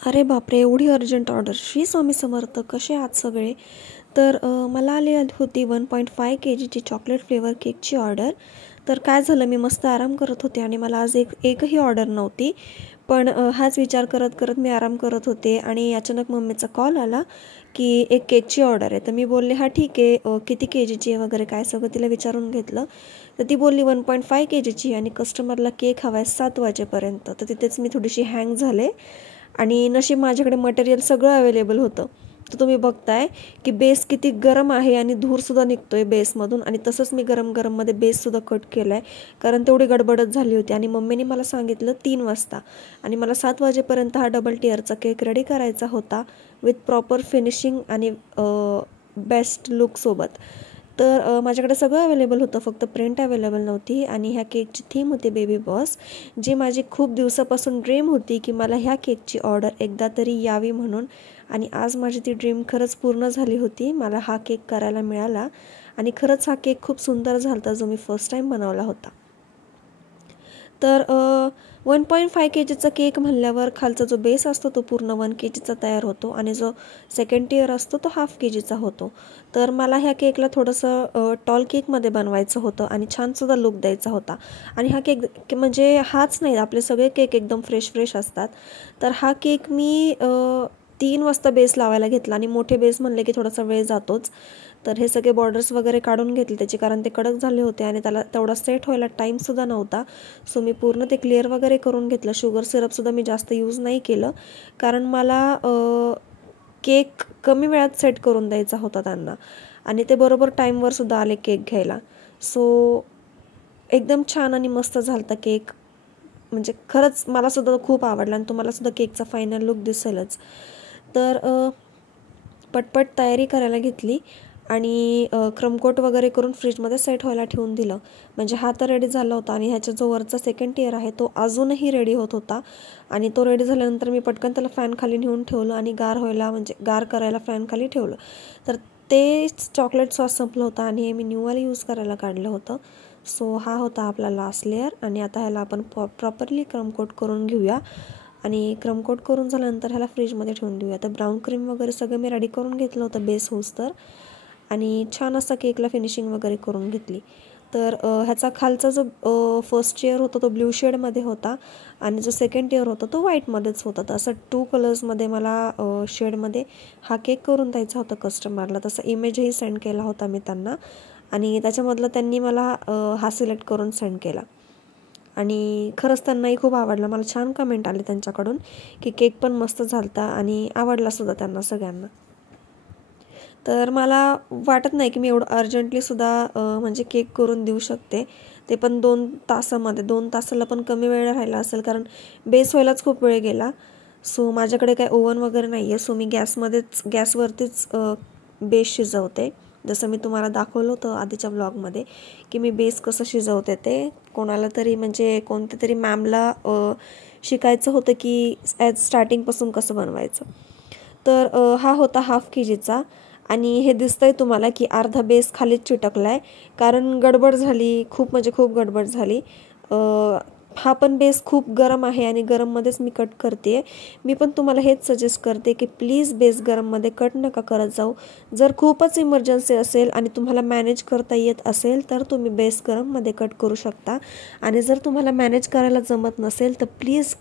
अरे बापरे! एवढी अर्जंट ऑर्डर. श्री स्वामी समर्थ. कसे आहात सगळे? तर मला आली होती 1.5 केजीची चॉकलेट फ्लेवर केकची ऑर्डर. तर काय झालं, मी मस्त आराम करत होते आणि मला आज एकही ऑर्डर नव्हती. पण हाच विचार करत करत मी आराम करत होते आणि अचानक मम्मीचा कॉल आला की एक केकची ऑर्डर आहे. तर मी बोलले हां ठीक आहे, किती केजीची आहे वगैरे काय सगळं तिला विचारून घेतलं. तर ती बोलली 1.5 केजीची आणि कस्टमरला केक हवा आहे 7 वाजेपर्यंत. तर तिथेच मी थोडीशी हँग झाले आणि नशीब माझ्याकडे मटेरियल सगळं अवेलेबल होतं. तर तुम्ही बघताय की बेस किती गरम आहे आणि धूरसुद्धा निघतो आहे बेसमधून. आणि तसंच मी गरम गरममध्ये बेससुद्धा कट केला आहे, कारण तेवढी गडबडच झाली होती. आणि मम्मीने मला सांगितलं 3 वाजता आणि मला 7 वाजेपर्यंत हा डबल टिअरचा केक रेडी करायचा होता विथ प्रॉपर फिनिशिंग आणि बेस्ट लुकसोबत. तर माझ्याकडे सगळं अवेलेबल होतं, फक्त प्रिंट अवेलेबल नव्हती. आणि ह्या केकची थीम होती बेबी बॉस, जी माझी खूप दिवसापासून ड्रीम होती की मला ह्या केकची ऑर्डर एकदा तरी यावी म्हणून. आणि आज माझी ती ड्रीम खरंच पूर्ण झाली होती. मला हा केक करायला मिळाला आणि खरंच हा केक खूप सुंदर झाला होता, जो मी फर्स्ट टाईम बनवला होता. तर 1.5 केजीचा केक म्हणल्यावर खालचा जो बेस असतो तो पूर्ण 1 केजीचा तयार होतो आणि जो सेकंड टिअर असतो तो हाफ केजीचा होतो. तर मला ह्या केकला थोडंसं टॉल केकमध्ये बनवायचं होतं आणि छानसुद्धा लुक द्यायचा होता. आणि हा केक म्हणजे हाच नाही, आपले सगळे केक एकदम फ्रेश असतात. तर हा केक मी 3 वाजता बेस लावायला घेतला आणि मोठे बेस म्हणले की थोडासा वेळ जातोच. तर हे सगळे बॉर्डर्स वगैरे काढून घेतले त्याचे, कारण ते कडक झाले होते आणि त्याला तेवढा सेट व्हायला टाईमसुद्धा नव्हता. सो मी पूर्ण ते क्लिअर वगैरे करून घेतलं. शुगर सिरपसुद्धा मी जास्त यूज नाही केलं, कारण मला केक कमी वेळात सेट करून द्यायचा होता त्यांना. आणि ते बरोबर टाईमवर सुद्धा आले केक घ्यायला. सो एकदम छान आणि मस्त झाला होता केक. म्हणजे खरंच मलासुद्धा खूप आवडला आणि तुम्हालासुद्धा केकचा फायनल लुक दिसेलच. तर पटपट तयारी करायला घेतली आणि क्रमकोट वगैरे करून फ्रीजमध्ये सेट व्हायला ठेवून दिलं. म्हणजे हा तर रेडी झाला होता आणि ह्याचा जो वरचा सेकंड टिअर आहे तो अजूनही रेडी होत होता. आणि तो रेडी झाल्यानंतर मी पटकन त्याला फॅन खाली नेऊन ठेवलं आणि गार व्हायला, म्हणजे गार करायला फॅन खाली ठेवलं. तर ते चॉकलेट सॉस संपलं होतं आणि हे मी न्यूवाला यूज करायला काढलं होतं. सो हा होता आपला लास्ट लेअर. आणि आता ह्याला आपण प्रॉपरली क्रमकोट करून घेऊया. आणि क्रमकोट करून झाल्यानंतर ह्याला फ्रीजमध्ये ठेवून देऊया. तर ब्राऊन क्रीम वगैरे सगळं मी रेडी करून घेतलं होतं बेस होऊस तर. आणि छान असा केकला फिनिशिंग वगैरे करून घेतली. तर ह्याचा खालचा जो फर्स्ट टिअर होता तो ब्ल्यू शेडमध्ये होता आणि जो सेकंड टिअर होता तो व्हाईटमध्येच होता. तर असं 2 कलर्समध्ये मला शेडमध्ये हा केक करून द्यायचा होता कस्टमरला. तसा इमेजही सेंड केला होता मी त्यांना आणि त्याच्यामधलं त्यांनी मला हा सिलेक्ट करून सेंड केला. आणि खरंच त्यांनाही खूप आवडला. मला छान कमेंट आली त्यांच्याकडून की केक पण मस्त झाला होता आणि आवडलासुद्धा त्यांना सगळ्यांना. तर मला वाटत नाही की मी एवढं अर्जंटलीसुद्धा म्हणजे केक करून देऊ शकते, ते पण 2 तासामध्ये. 2 तासाला पण कमी वेळ राहिला असेल, कारण बेस व्हायलाच खूप वेळ गेला. सो माझ्याकडे काही ओव्हन वगैरे नाही आहे. सो मी गॅसवरतीच बेस शिजवते, जसं मी तुम्हाला दाखवलं होतं आधीच्या ब्लॉगमध्ये की मी बेस कसं शिजवते. ते कोणाला तरी म्हणजे कोणत्या तरी मॅमला शिकायचं होतं की स्टार्टिंगपासून कसं बनवायचं. तर हा होता हाफ केजीचा. आणि हे दिसतंय तुम्हाला की अर्धा बेस खालीच चिटकला आहे, कारण गडबड झाली खूप, म्हणजे खूप गडबड झाली. हा पण बेस खूप गरम आहे आणि गरममध्येच मी कट करते आहे. मी पण तुम्हाला हेच सजेस्ट करते की प्लीज बेस गरममध्ये कट नका करत जाऊ. जर खूपच इमर्जन्सी असेल आणि तुम्हाला मॅनेज करता येत असेल तर तुम्ही बेस गरममध्ये कट करू शकता. आणि जर तुम्हाला मॅनेज करायला जमत नसेल तर प्लीज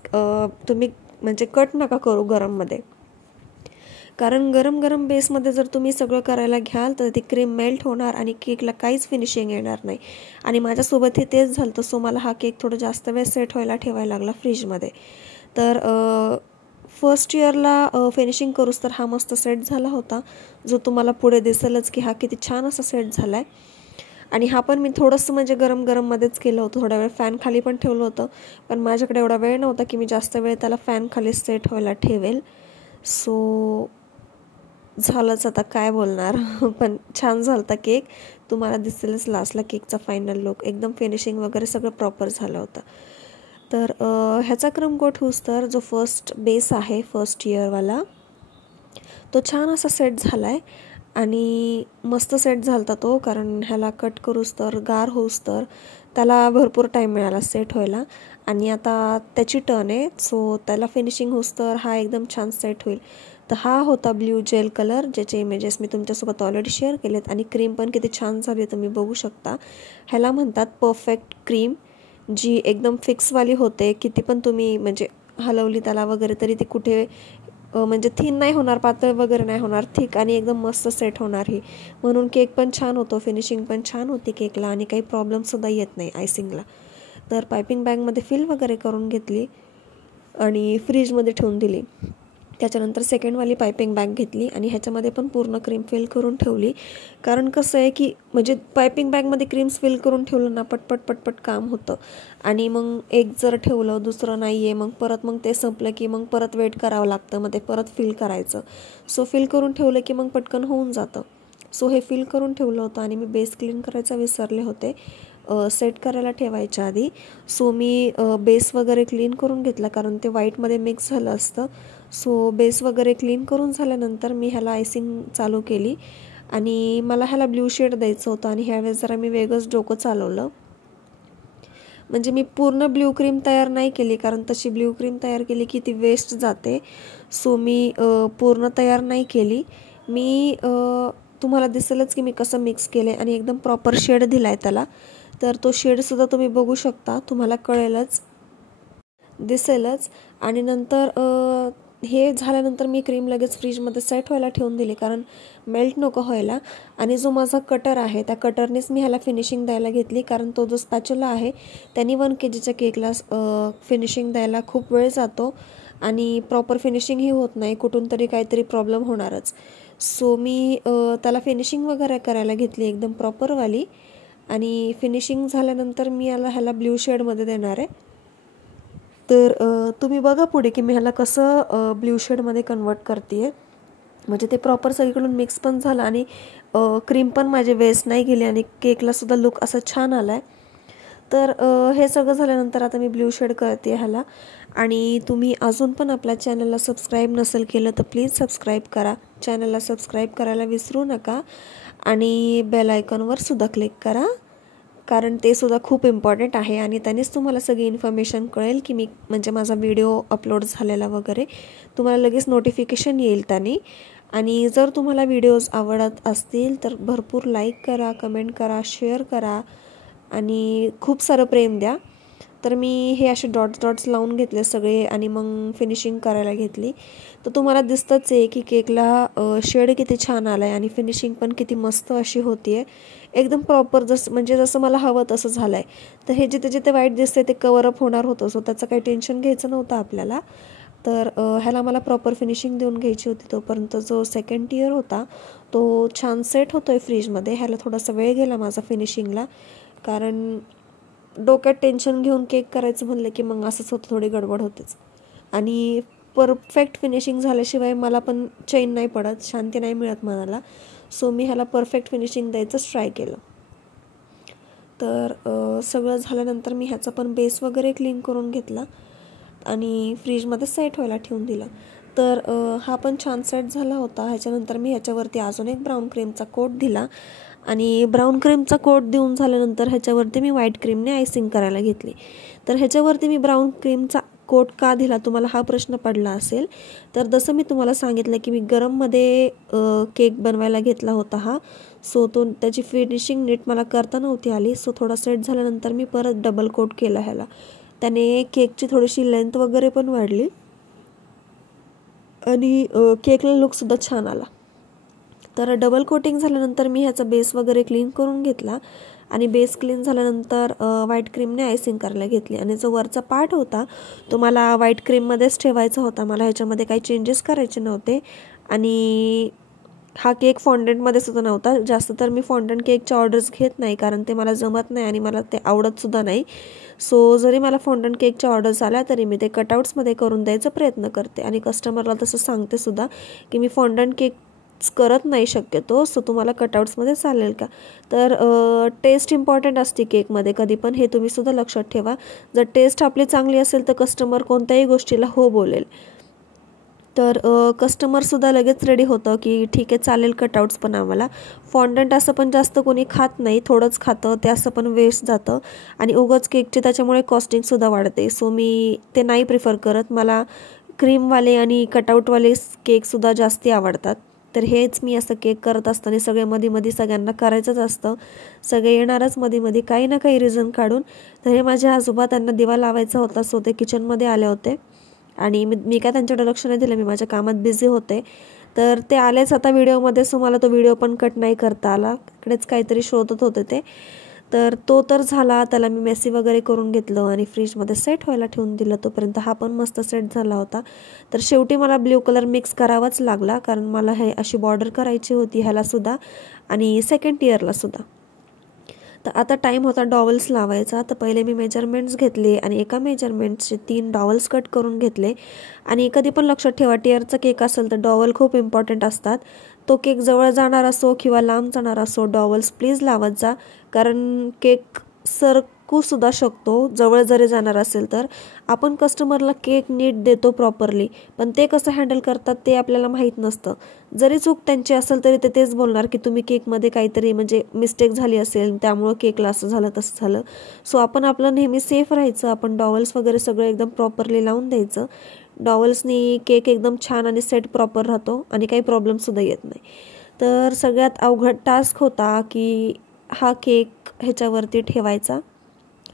तुम्ही म्हणजे कट नका करू गरममध्ये, कारण गरम बेसमध्ये जर तुम्ही सगळं करायला घ्याल तर ती क्रीम मेल्ट होणार आणि केकला काहीच फिनिशिंग येणार नाही. आणि माझ्यासोबतही तेच झालं होतं. सो मला हा केक थोडं जास्त वेळ सेट व्हायला ठेवायला लागला फ्रीजमध्ये. तर फर्स्ट इयरला फिनिशिंग करूस तर हा मस्त सेट झाला होता, जो तुम्हाला पुढे दिसेलच की हा किती छान असा सेट झाला आहे. आणि हा पण मी थोडंसं म्हणजे गरममध्येच केलं होतं, थोडा वेळ फॅन खाली पण ठेवलं होतं, पण माझ्याकडे एवढा वेळ नव्हता की मी जास्त वेळ त्याला फॅन खाली सेट व्हायला ठेवेल. सो झालंच, आता काय बोलणार. पण छान झाला होता केक. तुम्हाला दिसेलच लास्टला केकचा फायनल लुक. एकदम फिनिशिंग वगैरे सगळं प्रॉपर झालं होतं. तर ह्याचा क्रमकोट होऊस तर जो फर्स्ट बेस आहे फर्स्ट इयरवाला तो छान असा सेट झाला आहे आणि मस्त सेट झाला होता तो, कारण ह्याला कट करूस तर गार होऊस तर त्याला भरपूर टाईम मिळाला सेट व्हायला आणि आता त्याची टर्न आहे. सो त्याला फिनिशिंग होस तर हा एकदम छान सेट होईल. तर हा होता ब्ल्यू जेल कलर, ज्याचे इमेजेस मी तुमच्यासोबत ऑलरेडी शेअर केलेत आणि क्रीम पण किती छान झाली तुम्ही बघू शकता. ह्याला म्हणतात परफेक्ट क्रीम, जी एकदम फिक्सवाली होते. किती पण तुम्ही म्हणजे हलवली त्याला वगैरे तरी ती कुठे म्हणजे थिन नाही होणार, पातळ वगैरे नाही होणार, थिक आणि एकदम मस्त सेट होणार ही. म्हणून केक पण छान होतो, फिनिशिंग पण छान होती केकला आणि काही प्रॉब्लेमसुद्धा येत नाही आयसिंगला. तर पायपिंग बॅगमध्ये फिल वगैरे करून घेतली आणि फ्रीजमध्ये ठेवून दिली. त्याच्यानंतर सेकंडवाली पायपिंग बॅग घेतली आणि ह्याच्यामध्ये पण पूर्ण क्रीम फिल करून ठेवली. कारण कसं आहे की म्हणजे पायपिंग बॅगमध्ये क्रीम्स फिल करून ठेवलं ना पटपट पटपट काम होतं आणि मग एक जर ठेवलं दुसरं नाही आहे, मग ते संपलं की मग परत वेट करावं लागतं, मग ते परत फिल करायचं. सो फिल करून ठेवलं की मग पटकन होऊन जातं. सो हे फिल करून ठेवलं होतं आणि मी बेस क्लीन करायचं विसरले होते सेट करायला ठेवायच्या आधी. सो मी बेस वगैरे क्लीन करून घेतला कारण ते व्हाईटमध्ये मिक्स झालं असतं. सो बेस वगैरे क्लीन करून झाल्यानंतर मी ह्याला आयसिंग चालू केली आणि मला ह्याला ब्ल्यू शेड द्यायचं होतं आणि ह्यावेळेस जरा मी वेगळंच डोकं चालवलं. म्हणजे मी पूर्ण ब्ल्यू क्रीम तयार नाही केली कारण तशी ब्ल्यू क्रीम तयार केली की ती वेस्ट जाते. सो मी पूर्ण तयार नाही केली. मी तुम्हाला दिसेलच की मी कसं मिक्स केले आणि एकदम प्रॉपर शेड दिला आहे त्याला. तर तो शेडसुद्धा तुम्ही बघू शकता, तुम्हाला कळेलच, दिसेलच. आणि नंतर हे झाल्यानंतर मी क्रीम लगेच फ्रीजमध्ये सेट व्हायला ठेवून दिली कारण मेल्ट नको व्हायला. आणि जो माझा कटर आहे त्या कटरनेच मी ह्याला फिनिशिंग द्यायला घेतली कारण तो जो स्पॅच्युला आहे त्यांनी 1 kgच्या केकला फिनिशिंग द्यायला खूप वेळ जातो आणि प्रॉपर फिनिशिंगही होत नाही, कुठून तरी काहीतरी प्रॉब्लेम होणारच. सो मी त्याला फिनिशिंग वगैरे करायला घेतली एकदम प्रॉपरवाली आणि फिनिशिंग झाल्यानंतर मी ह्याला ब्ल्यू शेडमध्ये देणार आहे. तर तुम्ही बघा पुढे की मी ह्याला कसं ब्ल्यू शेडमध्ये कन्वर्ट करते आहे. म्हणजे ते प्रॉपर सगळीकडून मिक्स पण झालं आणि क्रीम पण माझे वेस्ट नाही गेली आणि केकलासुद्धा लुक असं छान आला आहे. तर हे सगळं झाल्यानंतर आता मी ब्ल्यू शेड करते ह्याला. आणि तुम्ही अजून पण आपल्या चॅनलला सबस्क्राईब नसेल केलं तर प्लीज सबस्क्राईब करा. चॅनलला सबस्क्राईब करायला विसरू नका आणि बेल आयकॉनवर सुद्धा क्लिक करा कारण ते सुद्धा खूप इम्पॉर्टंट आहे आणि त्यानेच तुम्हाला सगळी इन्फॉर्मेशन कळेल की म्हणजे माझा व्हिडिओ अपलोड झालेला वगैरे तुम्हाला लगेच नोटिफिकेशन येईल त्याने. आणि जर तुम्हाला व्हिडिओज आवडत असतील तर भरपूर लाईक करा, कमेंट करा, शेअर करा आणि खूप सारं प्रेम द्या. तर मी हे असे डॉट्स लावून घेतले सगळे आणि मग फिनिशिंग करायला घेतली. तर तुम्हाला दिसतंच आहे की केकला शेड किती छान आला आहे आणि फिनिशिंग पण किती मस्त अशी होती आहे, एकदम प्रॉपर जसं मला हवं तसं झालं आहे. तर हे जिथे जिथे वाईट दिसते ते कवरअप होणार होतं, सो त्याचं काही टेन्शन घ्यायचं नव्हतं आपल्याला. तर ह्याला मला प्रॉपर फिनिशिंग देऊन घ्यायची होती. तोपर्यंत जो सेकंड टियर होता तो छान सेट होतो आहे फ्रीजमध्ये. ह्याला थोडासा वेळ गेला माझा फिनिशिंगला कारण डोक्यात टेन्शन घेऊन केक करायचं म्हणलं की मग असंच होतं, थोडी गडबड होतेच आणि परफेक्ट फिनिशिंग झाल्याशिवाय मला पण चैन नाही पडत, शांती नाही मिळत मनाला. सो मी ह्याला परफेक्ट फिनिशिंग द्यायचंच ट्राय केलं. तर सगळं झाल्यानंतर मी ह्याचा पण बेस वगैरे क्लीन करून घेतला आणि फ्रीजमध्ये सेट व्हायला ठेवून दिला. तर हा पण छान सेट झाला होता. ह्याच्यानंतर मी ह्याच्यावरती अजून एक ब्राऊन क्रीमचा कोट दिला आणि ब्राऊन क्रीमचा कोट देऊन झाल्यानंतर ह्याच्यावरती मी व्हाईट क्रीमने आयसिंग करायला घेतली. तर ह्याच्यावरती मी ब्राऊन क्रीमचा कोट का दिला तुम्हाला हा प्रश्न पडला असेल. तर जसं मी तुम्हाला सांगितलं की मी गरममध्ये केक बनवायला घेतला होता हा. सो त्याची फिनिशिंग नीट मला करता नव्हती आली. सो थोडा सेट झाल्यानंतर मी परत डबल कोट केला ह्याला. त्याने केकची थोडीशी लेंथ वगैरे पण वाढली आणि केकला लुकसुद्धा छान आला. तर डबल कोटिंग झाल्यानंतर मी ह्याचा बेस वगैरे क्लीन करून घेतला आणि बेस क्लीन झाल्यानंतर व्हाईट क्रीमने आयसिंग करायला घेतली आणि जो वरचा पार्ट होता तो मला व्हाईट क्रीममध्येच ठेवायचा होता. मला ह्याच्यामध्ये काही चेंजेस करायचे नव्हते आणि हा केक फॉन्डंटमध्ये सुद्धा नव्हता. जास्त तर मी फॉन्डंट केकच्या ऑर्डर्स घेत नाही कारण ते मला जमत नाही आणि मला ते आवडतसुद्धा नाही. सो जरी मला फॉन्डंट केकच्या ऑर्डर्स आल्या तरी मी ते कटआउट्समध्ये करून द्यायचा प्रयत्न करते आणि कस्टमरला तसं सांगते सुद्धा की मी फॉन्डंट केक करत नाही शक्यतो, सो तुम्हाला कटआउट्समध्ये चालेल का. तर टेस्ट इम्पॉर्टंट असते केकमध्ये कधी पण, हे तुम्ही सुद्धा लक्षात ठेवा. जर टेस्ट आपली चांगली असेल तर कस्टमर कोणत्याही गोष्टीला हो बोलेल. तर कस्टमरसुद्धा लगेच रेडी होतं की ठीक आहे चालेल कटआउट्स पण आम्हाला. फॉन्डंट असं पण जास्त कोणी खात नाही, थोडंच खातं, ते असं पण वेस्ट जातं आणि उगाच केकचे त्याच्यामुळे कॉस्टिंगसुद्धा वाढते. सो मी ते नाही प्रिफर करत. मला क्रीमवाले आणि कटआउटवाले केकसुद्धा जास्ती आवडतात. तर हेच मी असं केक करत असताना सगळे मध्ये सगळ्यांना करायचंच असतं. सगळे येणारच मध्ये काही ना काही रिझन काढून. तर हे माझे आजोबा, त्यांना दिवा लावायचा होता, सो ते किचनमध्ये आले होते आणि मी काय त्यांच्याकडे लक्ष नाही दिलं, मी माझ्या कामात बिझी होते. तर ते आलेच आता व्हिडिओमध्ये, सो मला तो व्हिडिओ पण कट नाही करता आला. इकडेच काहीतरी शोधत होते ते. तर तो तर झाला, त्याला मी मेसी वगैरे करून घेतलं आणि फ्रीजमध्ये सेट व्हायला ठेवून दिलं. तोपर्यंत हा पण मस्त सेट झाला होता. तर शेवटी मला ब्ल्यू कलर मिक्स करावाच लागला, कारण मला हे अशी बॉर्डर करायची होती ह्यालासुद्धा आणि सेकंड टियरलासुद्धा. तर आता टाईम होता डॉवल्स लावायचा. तर पहिले मी मेजरमेंट्स घेतले आणि एका मेजरमेंट्सचे 3 डॉवल्स कट करून घेतले. आणि कधी पण लक्षात ठेवा, टियरचा केक असेल तर डॉवल खूप इम्पॉर्टंट असतात. तो केक जवळ जाणार असो किंवा लांब जाणार असो, डॉवल्स प्लीज लावत जा, कारण केक सरकूसुद्धा शकतो जवळ जरी जाणार असेल तर. आपण कस्टमरला केक नीट देतो प्रॉपरली, पण ते कसं हँडल करतात ते आपल्याला माहीत नसतं. जरी चूक त्यांची असेल तरी ते तेच बोलणार की तुम्ही केकमध्ये काहीतरी म्हणजे मिस्टेक झाली असेल, त्यामुळं केकला असं झालं तसं झालं. सो आपण आपलं नेहमी सेफ राहायचं. आपण डॉवल्स वगैरे सगळं एकदम प्रॉपरली लावून द्यायचं. डॉवल्सनी केक एकदम छान आणि सेट प्रॉपर राहतो आणि काही प्रॉब्लेमसुद्धा येत नाही. तर सगळ्यात अवघड टास्क होता की हा केक ह्याच्यावरती ठेवायचा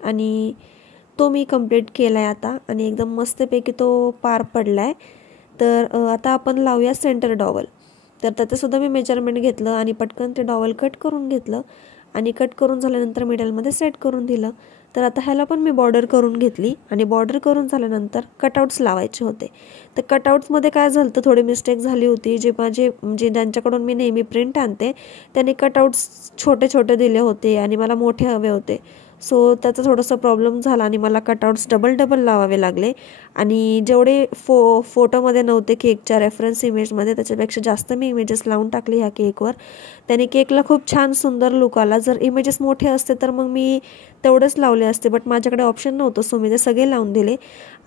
आणि तो मी कंप्लीट केला आहे आता आणि एकदम मस्तपैकी तो पार पडला आहे. तर आता आपण लावूया सेंटर डॉवल. तर त्याचंसुद्धा मी मेजरमेंट घेतलं आणि पटकन ते डॉवल कट करून घेतलं आणि कट करून झाल्यानंतर मिडलमध्ये सेट करून दिलं. तर आता ह्याला पण मी बॉर्डर करून घेतली आणि बॉर्डर करून झाल्यानंतर कटआउट्स लावायचे होते. तर कटआउट्समध्ये काय झालं तर थोडी मिस्टेक झाली होती. जे ज्यांच्याकडून मी नेहमी प्रिंट आणते त्यांनी कटआउट्स छोटे छोटे दिले होते आणि मला मोठे हवे होते. सो त्याचा थोडासा प्रॉब्लेम झाला आणि मला कटआउट्स डबल लावावे लागले आणि जेवढे फोटोमध्ये नव्हते केकच्या रेफरन्स इमेजमध्ये, त्याच्यापेक्षा जास्त मी इमेजेस लावून टाकले ह्या केकवर. त्याने केकला खूप छान सुंदर लुक आला. जर इमेजेस मोठे असते तर मग मी तेवढेच लावले असते, बट माझ्याकडे ऑप्शन नव्हतं, सो मी ते सगळे लावून दिले.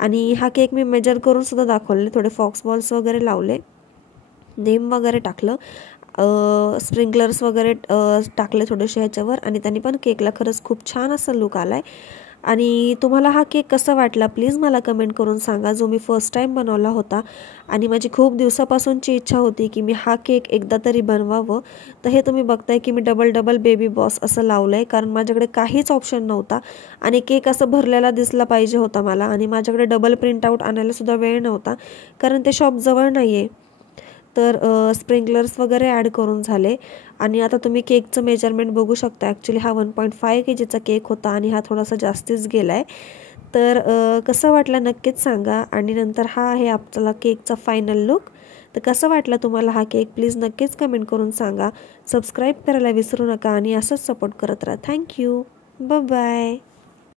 आणि हा केक मी मेजर करून सुद्धा दाखवले. थोडे फॉक्स बॉल्स वगैरे लावले, नेम वगैरे टाकलं, स्प्रिंकलर्स वगैरे टाकले थोडेसे ह्याच्यावर आणि त्यांनी पण केकला खरंच खूप छान असा लुक आला आहे. आणि तुम्हाला हा केक कसा वाटला प्लीज मला कमेंट करून सांगा, जो मी फर्स्ट टाईम बनवला होता. आणि माझी खूप दिवसापासूनची इच्छा होती की मी हा केक एकदा तरी बनवावं. तर हे तुम्ही बघताय की मी डबल बेबी बॉस असं लावलं आहे, कारण माझ्याकडे काहीच ऑप्शन नव्हता आणि केक असं भरलेला दिसला पाहिजे होता मला. आणि माझ्याकडे डबल प्रिंटआउट आणायलासुद्धा वेळ नव्हता, कारण ते शॉप जवळ नाही आहे. तर स्प्रिंकलर्स वगैरे ॲड करून झाले आणि आता तुम्ही केकचं मेजरमेंट बघू शकता. ॲक्च्युली हा 1.5 kgचा केक होता आणि हा थोडासा जास्तीच गेला आहे. तर कसं वाटलं नक्कीच सांगा. आणि नंतर हा आहे आपला केकचा फायनल लुक. तर कसं वाटलं तुम्हाला हा केक प्लीज नक्कीच कमेंट करून सांगा. सबस्क्राईब करायला विसरू नका आणि असंच सपोर्ट करत राहा. थँक्यू. बाय.